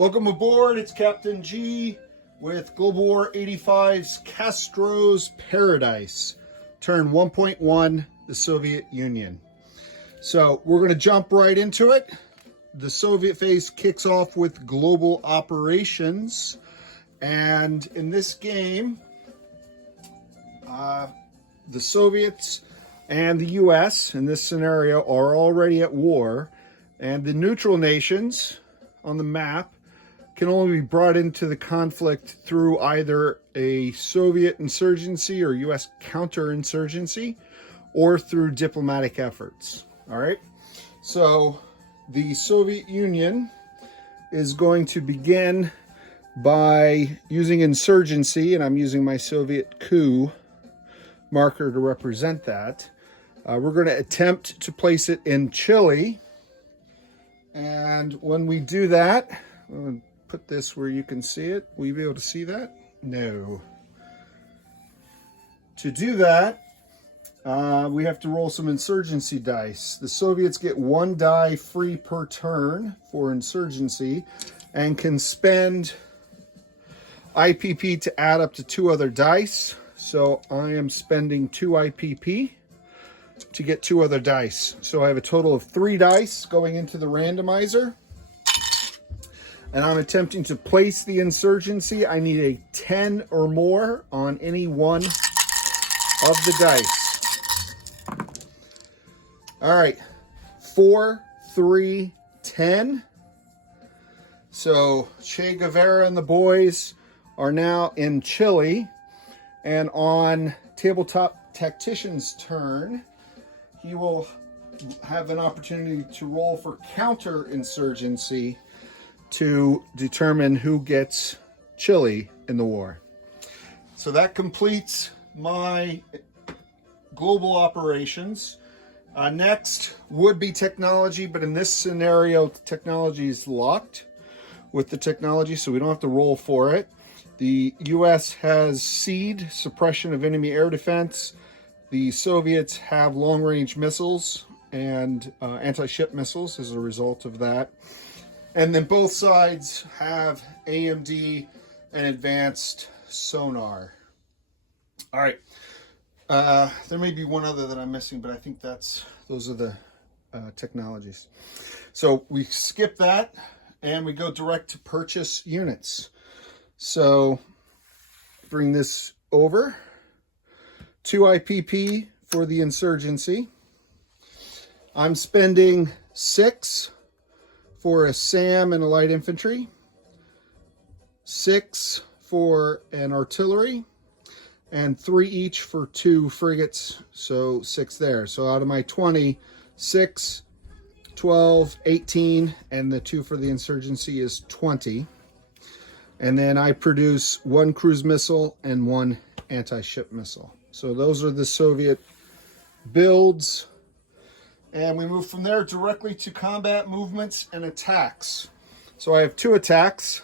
Welcome aboard. It's Captain G with Global War 85's Castro's Paradise, turn 1.1, the Soviet Union. So we're going to jump right into it. The Soviet phase kicks off with global operations. And in this game, the Soviets and the US in this scenario are already at war. And the neutral nations on the map can only be brought into the conflict through either a Soviet insurgency or US counterinsurgency or through diplomatic efforts. All right. So the Soviet Union is going to begin by using insurgency, and I'm using my Soviet coup marker to represent that. We're going to attempt to place it in Chile. And when we do that, I'm going to put this where you can see it. Will you be able to see that? No. To do that, we have to roll some insurgency dice. The Soviets get one die free per turn for insurgency and can spend IPP to add up to 2 other dice. So I am spending 2 IPP to get 2 other dice. So I have a total of 3 dice going into the randomizer. And I'm attempting to place the insurgency. I need a 10 or more on any one of the dice. All right, 4, 3, 10. So Che Guevara and the boys are now in Chile. And on Tabletop Tactician's turn, he will have an opportunity to roll for counterinsurgency to determine who gets Chile in the war. So that completes my global operations. Next would be technology, but in this scenario, technology is locked with the technology, so we don't have to roll for it. The US has SEAD, suppression of enemy air defense. The Soviets have long-range missiles and anti-ship missiles as a result of that. And then both sides have AMD and advanced sonar. All right. There may be one other that I'm missing, but I think those are the technologies. So we skip that and we go direct to purchase units. So bring this over. 2 IPP for the insurgency. I'm spending 6 for a SAM and a light infantry, 6 for an artillery, and 3 each for 2 frigates, so 6 there. So out of my 20, 6, 12, 18, and the 2 for the insurgency is 20. And then I produce 1 cruise missile and 1 anti-ship missile. So those are the Soviet builds. And we move from there directly to combat movements and attacks. So I have 2 attacks,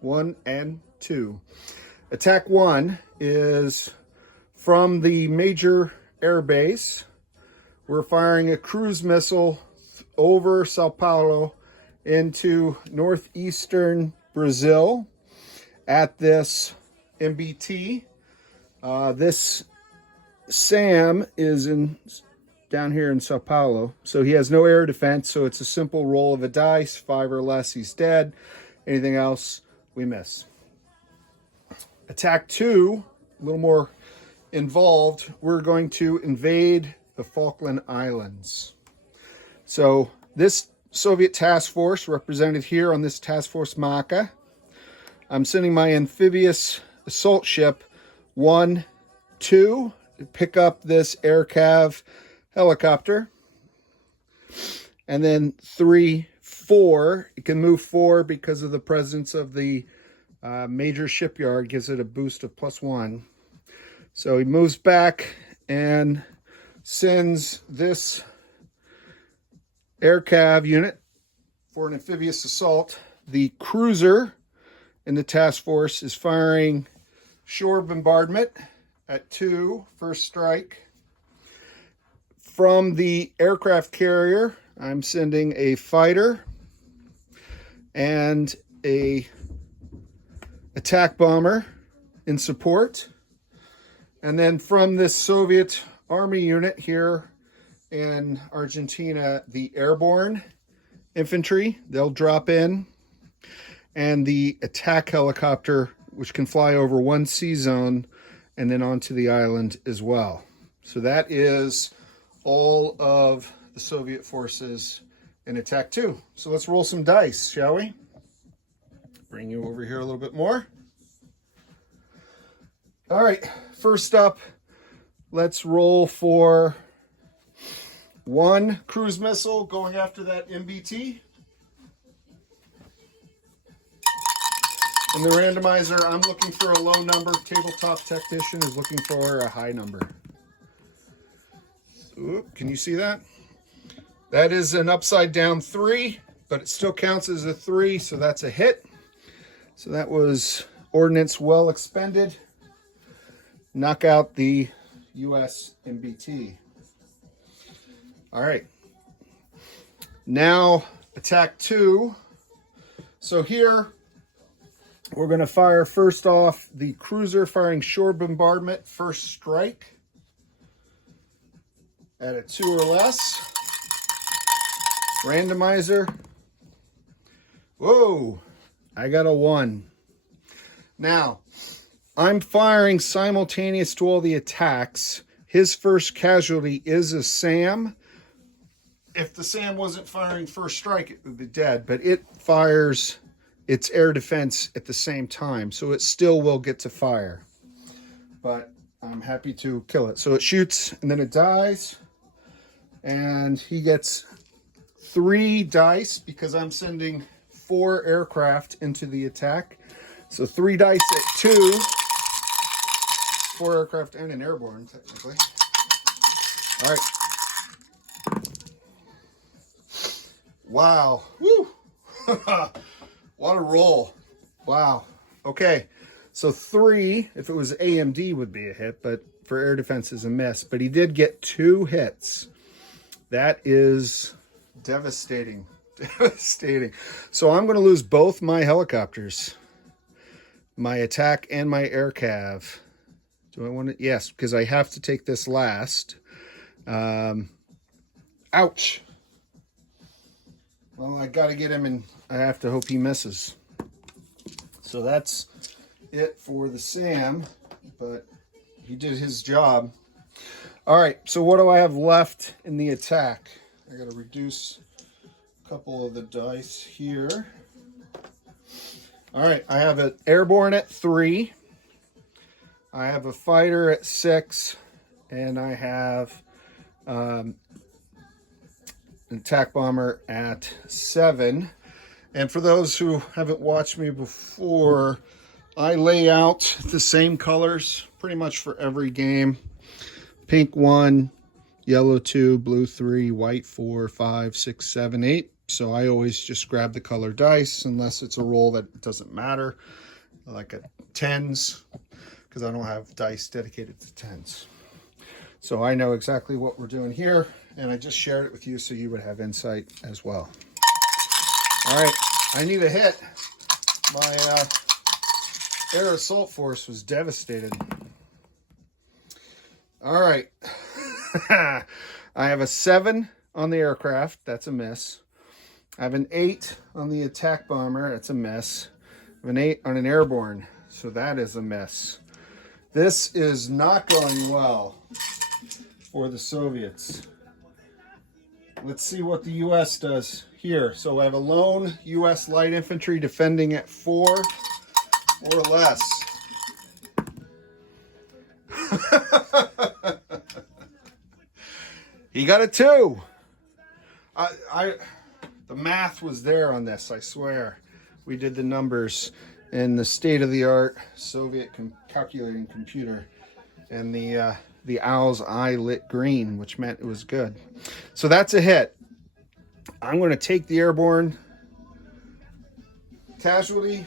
1 and 2. Attack 1 is from the major air base. We're firing a cruise missile over Sao Paulo into northeastern Brazil at this MBT. This SAM is down here in Sao Paulo, so he has no air defense, so it's a simple roll of a dice. 5 or less, he's dead. Anything else, we miss. Attack 2, a little more involved. We're going to invade the Falkland Islands. So this Soviet task force, represented here on this task force Maka, I'm sending my amphibious assault ship 1, 2 to pick up this aircav helicopter, and then 3, 4. It can move 4 because of the presence of the major shipyard, gives it a boost of +1. So he moves back and sends this aircav unit for an amphibious assault. The cruiser in the task force is firing shore bombardment at 2, first strike. From the aircraft carrier, I'm sending a fighter and a attack bomber in support. And then from this Soviet Army unit here in Argentina, the airborne infantry, they'll drop in, and the attack helicopter, which can fly over one sea zone and then onto the island as well. So that is all of the Soviet forces in Attack 2. So let's roll some dice, shall we? Bring you over here a little bit more. All right, first up, let's roll for 1 cruise missile going after that MBT. In the randomizer, I'm looking for a low number. Tabletop Tactician is looking for a high number. Oop, can you see that? That is an upside down 3, but it still counts as a 3, so that's a hit. So that was ordnance well expended. Knock out the US MBT. All right. Now, Attack 2. So here, we're going to fire first off the cruiser firing shore bombardment first strike at a 2 or less. Randomizer. Whoa, I got a 1. Now, I'm firing simultaneous to all the attacks. His first casualty is a SAM. If the SAM wasn't firing first strike, it would be dead, but it fires its air defense at the same time, so it still will get to fire. But I'm happy to kill it. So it shoots, and then it dies, and he gets 3 dice because I'm sending 4 aircraft into the attack. So 3 dice at 2. 4 aircraft and an airborne, technically. All right. Wow. Woo. What a roll. Wow. Okay. So 3, if it was AMD, would be a hit, but for air defense is a miss. But he did get 2 hits. That is devastating. Devastating. So I'm going to lose both my helicopters. My attack and my air cav. Do I want to? Yes, because I have to take this last. Ouch. Well, I got to get him, and I have to hope he misses. So that's it for the SAM, but he did his job. All right, so what do I have left in the attack? I got to reduce a couple of the dice here. All right, I have an airborne at 3. I have a fighter at 6, and I have an attack bomber at 7. And for those who haven't watched me before, I lay out the same colors pretty much for every game. Pink 1, yellow 2, blue 3, white 4, 5, 6, 7, 8. So I always just grab the color dice unless it's a roll that doesn't matter, like a 10s, because I don't have dice dedicated to 10s. So I know exactly what we're doing here, and I just shared it with you so you would have insight as well. All right, I need a hit. My air assault force was devastated. All right. I have a 7 on the aircraft. That's a miss. I have an 8 on the attack bomber. That's a miss. I have an 8 on an airborne. So that is a miss. This is not going well for the Soviets. Let's see what the U.S. does here. So I have a lone U.S. light infantry defending at 4 or less. He got a 2. The math was there on this, I swear. We did the numbers in the state-of-the-art Soviet calculating computer, and the owl's eye lit green, which meant it was good. So that's a hit. I'm going to take the airborne casualty,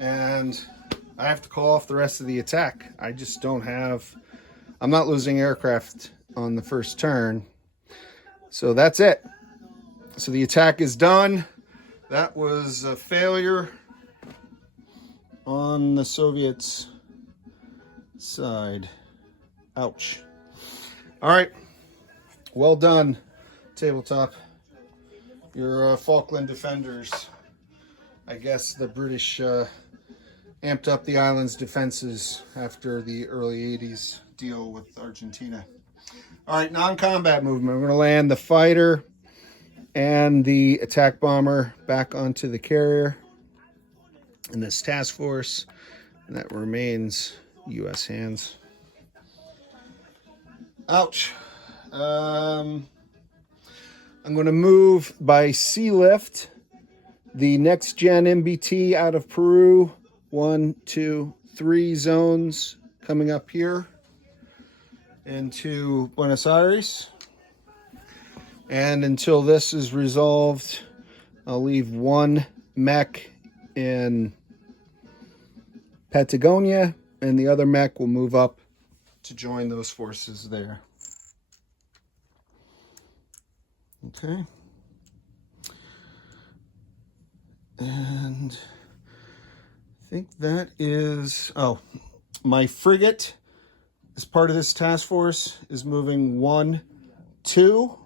and I have to call off the rest of the attack. I just don't have... I'm not losing aircraft on the first turn. So that's it. So the attack is done. That was a failure on the Soviets' side. Ouch. All right. Well done, Tabletop. Your Falkland defenders. I guess the British amped up the island's defenses after the early 80s deal with Argentina. All right, non-combat movement. We're going to land the fighter and the attack bomber back onto the carrier in this task force, and that remains U.S. hands. Ouch. I'm going to move by sea lift the next gen MBT out of Peru. 1, 2, 3 zones coming up here into Buenos Aires. And until this is resolved, I'll leave one mech in Patagonia, and the other mech will move up to join those forces there. Okay. And I think that is, oh, my frigate as part of this task force is moving 1, 2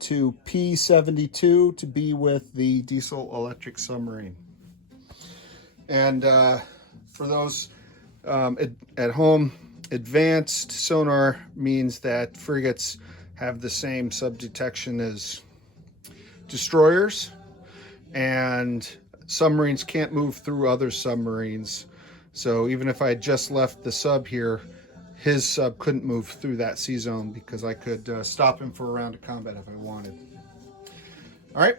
to P-72 to be with the diesel electric submarine. And for those at home, advanced sonar means that frigates have the same subdetection as destroyers, and submarines can't move through other submarines. So even if I had just left the sub here, his sub couldn't move through that sea zone because I could stop him for a round of combat if I wanted. All right,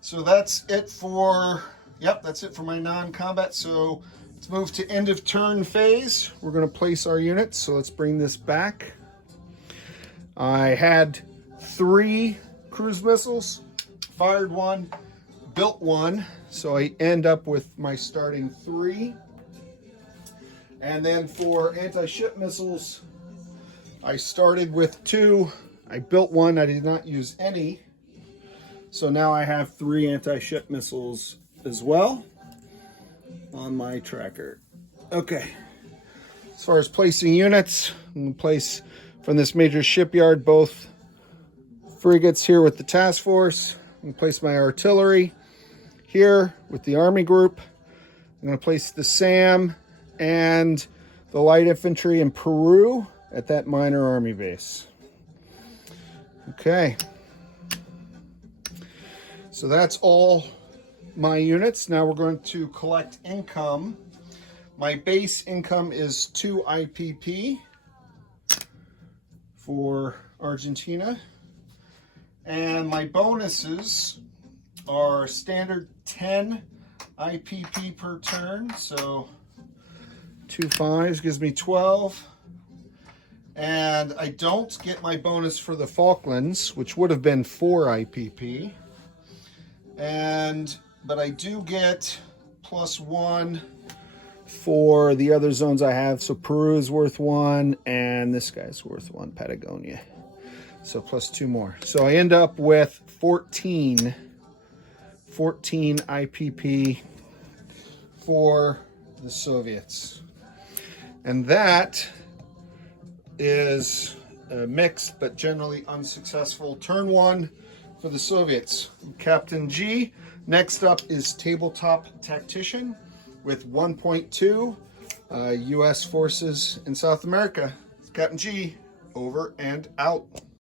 so that's it for, that's it for my non-combat. So let's move to end of turn phase. We're going to place our units. So let's bring this back. I had 3 cruise missiles, fired 1, built 1. So I end up with my starting 3. And then for anti-ship missiles, I started with 2. I built 1. I did not use any. So now I have 3 anti-ship missiles as well on my tracker. Okay. As far as placing units, I'm going to place from this major shipyard both frigates here with the task force. I'm going to place my artillery here with the army group. I'm going to place the SAM and the light infantry in Peru at that minor army base. Okay. So that's all my units. Now we're going to collect income. My base income is 2 IPP for Argentina. And my bonuses are standard 10 IPP per turn. So 2 5s gives me 12. And I don't get my bonus for the Falklands, which would have been 4 IPP. But I do get +1 for the other zones I have. So Peru is worth 1, and this guy's worth 1, Patagonia. So +2 more. So I end up with 14 IPP for the Soviets. And that is a mixed but generally unsuccessful turn 1 for the Soviets. Captain G. Next up is Tabletop Tactician with 1.2 U.S. forces in South America. Captain G, over and out.